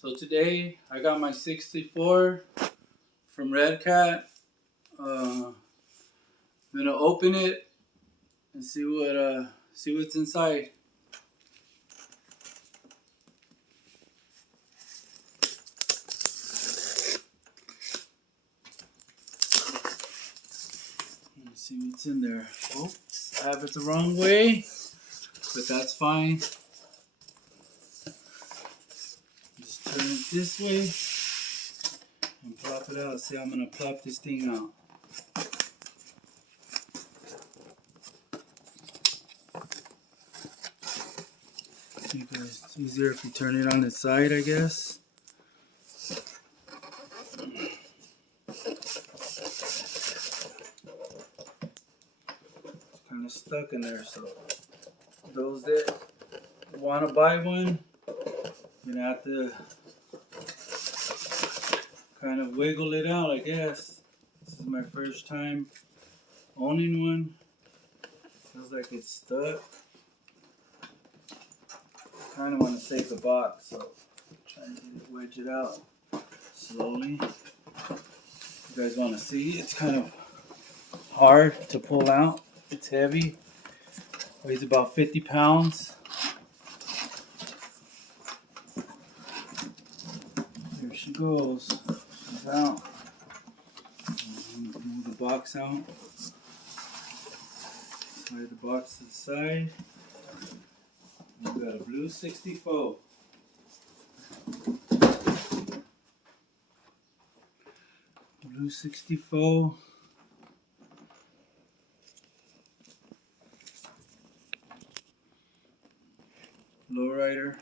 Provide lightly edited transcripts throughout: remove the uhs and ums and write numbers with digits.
So today I got my 64 from Red Cat. I'm gonna open it and see what's inside. Let's see what's in there. Oops, I have it the wrong way, but that's fine. Just turn it this way and plop it out. See, I'm gonna plop this thing out. It's easier if you turn it on its side, I guess. It's kind of stuck in there, so those that want to buy one, you're gonna have to kind of wiggle it out, I guess. This is my first time owning one. Feels like it's stuck. Kind of want to save the box, so try and wedge it out slowly. You guys want to see? It's kind of hard to pull out. It's heavy. Weighs about 50 pounds. Here she goes. She's out. I'm gonna move the box out. Slide the box to the side. We've got a blue 64. Blue 64. Lowrider.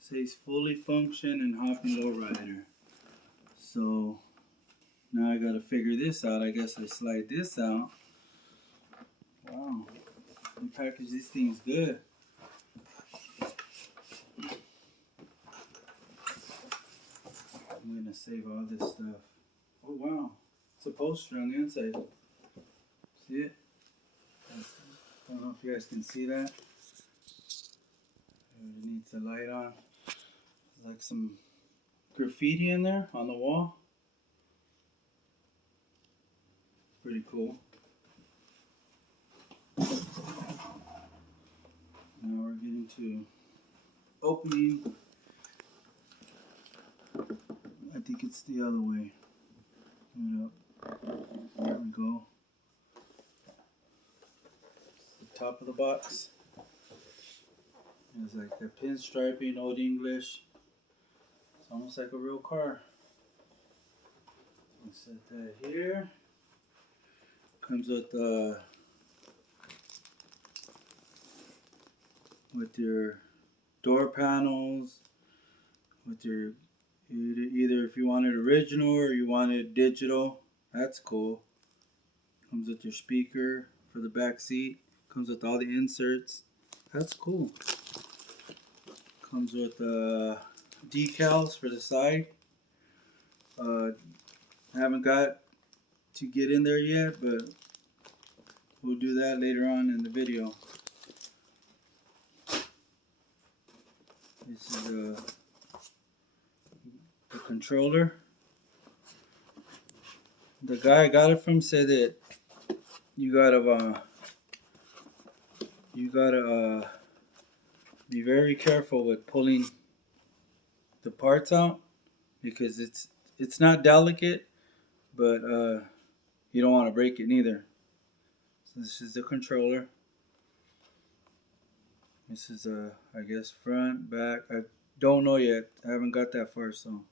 Says fully function and hopping lowrider. So now I gotta figure this out. I guess I slide this out. Wow. They package these things good. I'm gonna save all this stuff. Oh wow. It's a poster on the inside. See it? I don't know if you guys can see that. It needs the light on. There's like some graffiti in there on the wall. Pretty cool. Now we're getting to opening. I think it's the other way. There we go. The top of the box. It's like the pinstriping, old English. It's almost like a real car. Let's set that here. Comes with your door panels, with your either if you want it original or you want it digital. That's cool. Comes with your speaker for the back seat. Comes with all the inserts. That's cool. Comes with decals for the side. I haven't got to get in there yet, but we'll do that later on in the video. This is the controller. The guy I got it from said that you gotta be very careful with pulling the parts out, because it's not delicate, but you don't want to break it neither. So this is the controller. This is I guess front, back. I don't know yet. I haven't got that far, so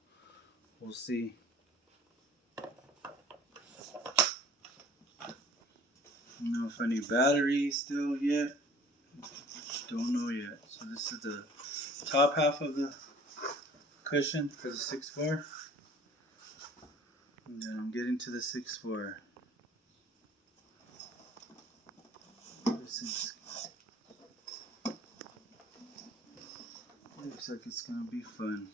we'll see. I don't know if I need batteries still yet. Don't know yet. So this is the top half of the cushion for the 6.4. And then I'm getting to the 6.4. This is, looks like it's gonna be fun.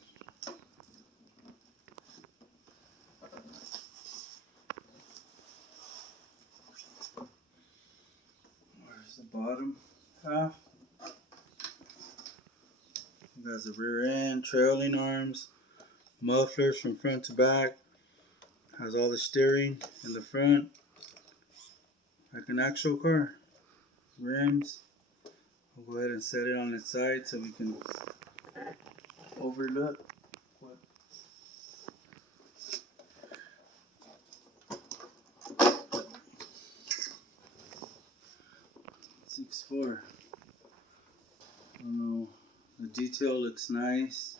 Where's the bottom half? It has the rear end, trailing arms, mufflers from front to back. Has all the steering in the front, like an actual car. Rims. We'll go ahead and set it on its side so we can overlook what 6.4. I don't know. The detail looks nice.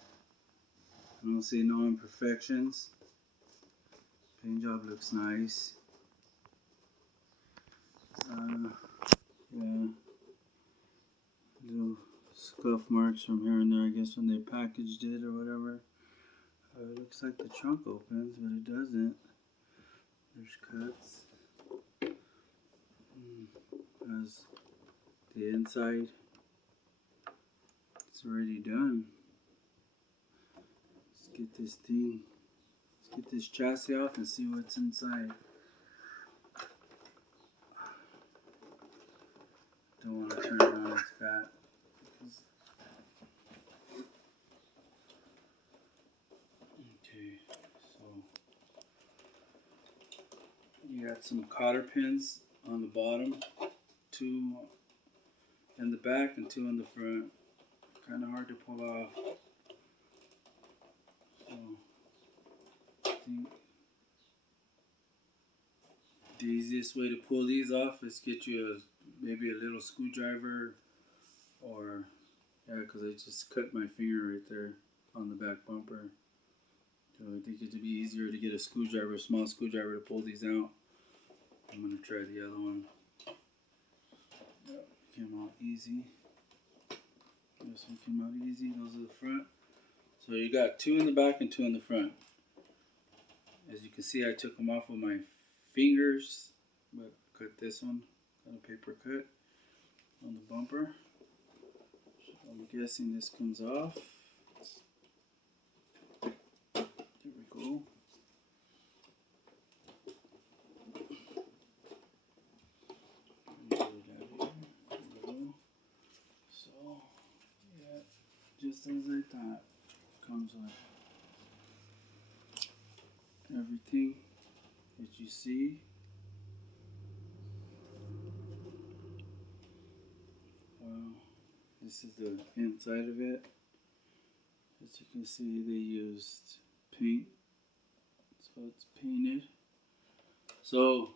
I don't see no imperfections. Paint job looks nice. Yeah. Little scuff marks from here and there, I guess, when they packaged it or whatever. It looks like the trunk opens, but it doesn't. There's cuts. As the inside, it's already done. Let's get this thing, let's get this chassis off and see what's inside. Don't want to turn it on its back. Okay, so you got some cotter pins on the bottom, 2 in the back and 2 in the front. Kind of hard to pull off. So I think the easiest way to pull these off is get you maybe a little screwdriver, or yeah, because I just cut my finger right there on the back bumper. So I think it'd be easier to get a screwdriver, a small screwdriver, to pull these out. I'm gonna try the other one. Yep, came out easy. This one came out easy. Those are the front. So you got 2 in the back and 2 in the front. As you can see, I took them off with my fingers, but cut this one, got a paper cut on the bumper. So I'm guessing this comes off. There we go. So yeah, just as I thought, comes with everything that you see. This is the inside of it. As you can see, they used paint, so it's painted. So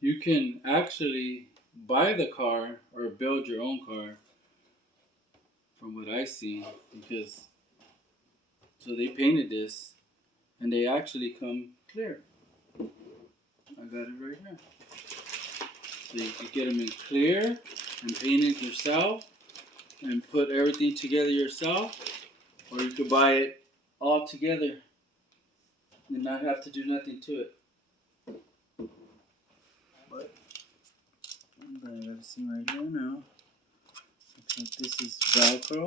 you can actually buy the car or build your own car, from what I see, because so they painted this and they actually come clear. I got it right here. So you could get them in clear and paint it yourself and put everything together yourself, or you could buy it all together and not have to do nothing to it. But I gotta see right here now. Looks like this is Velcro.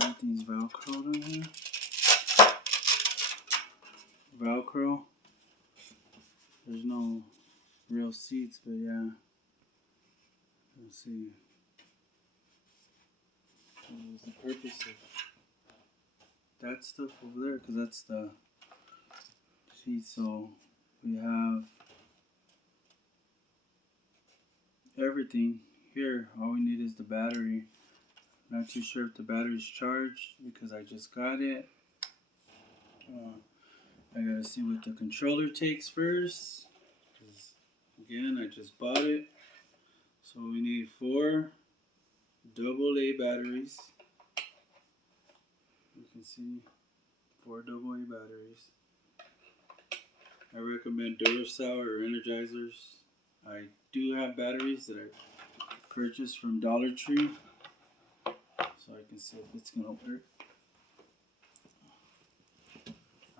Everything's Velcroed on here. Velcro. There's no real seats, but yeah. Let's see. What was the purpose of that stuff over there? Because that's the seat. So we have everything here. All we need is the battery. Not too sure if the battery's charged because I just got it. I gotta see what the controller takes first. Again, I just bought it. So we need 4 AA batteries. You can see 4 AA batteries. I recommend Duracell or Energizers. I do have batteries that I purchased from Dollar Tree, so I can see if it's gonna work.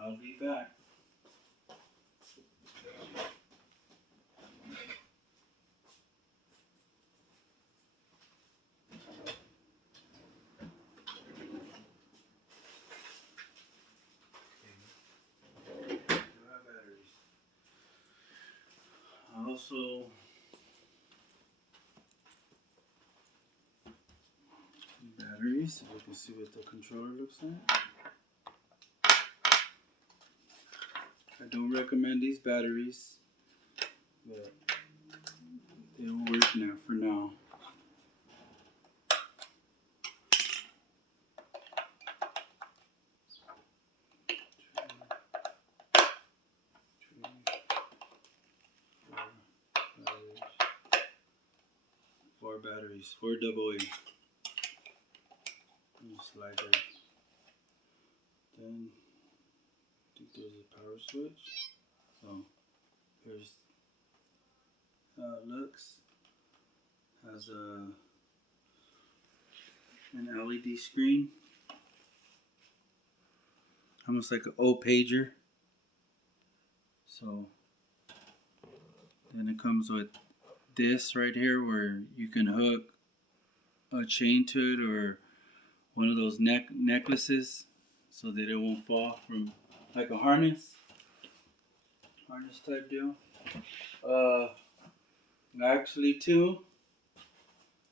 I'll be back. Also, batteries so we can see what the controller looks like. I don't recommend these batteries, but they will work now for now. Four batteries, 4 AA. Slide it. Then I think there's a power switch. So here's how it looks. Has an LED screen, almost like an old pager. So then it comes with this right here where you can hook a chain to it or one of those necklaces so that it won't fall from, like a harness type deal. Actually too,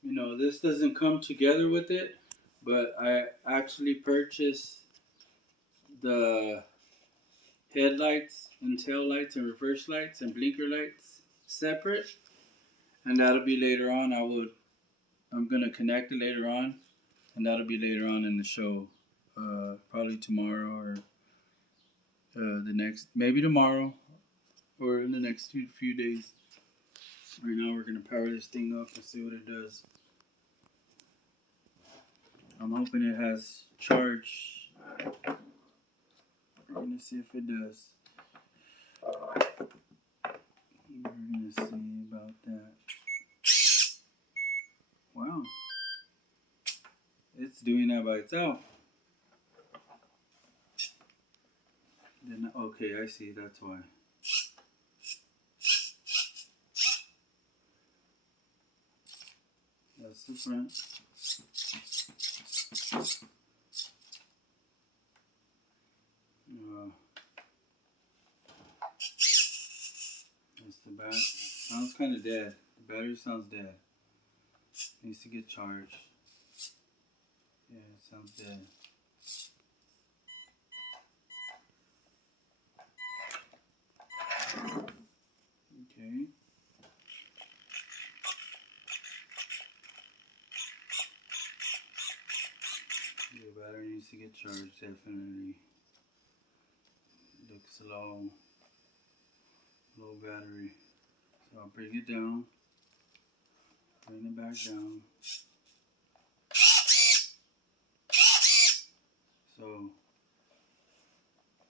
you know, this doesn't come together with it, but I actually purchased the headlights and tail lights and reverse lights and blinker lights separate, and that'll be later on. I'm gonna connect it later on, and that'll be later on in the show, probably tomorrow or maybe tomorrow or in the next few days. Right now we're gonna power this thing up and see what it does. I'm hoping it has charge. We're gonna see if it does. We're gonna see about that. Wow. It's doing that by itself. Then, okay, I see, that's why. That's the front. That's the back. Sounds kind of dead. The battery sounds dead. Needs to get charged. Yeah, it sounds dead. Okay. The battery needs to get charged, definitely. Looks low battery. So I'll bring it down. Bring it back down. So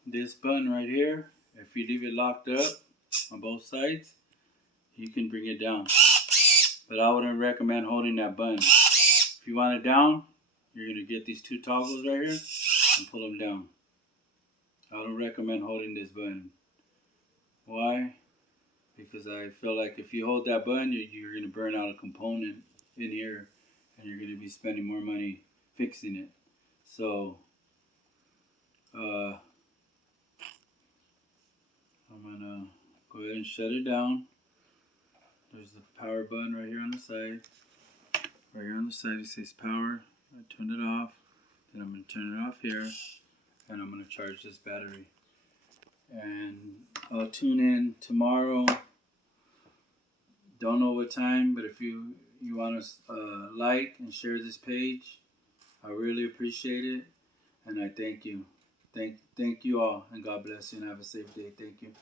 this button right here, if you leave it locked up on both sides, you can bring it down. But I wouldn't recommend holding that button. If you want it down, you're going to get these two toggles right here and pull them down. I don't recommend holding this button. Why? Because I feel like if you hold that button, you're going to burn out a component in here and you're going to be spending more money fixing it. So I'm going to go ahead and shut it down. There's the power button right here on the side. Right here on the side it says power. I turned it off. Then I'm going to turn it off here. And I'm going to charge this battery. And I'll tune in tomorrow. Don't know what time, but if you want to like and share this page, I really appreciate it. And I thank you. Thank you all. And God bless you and have a safe day. Thank you.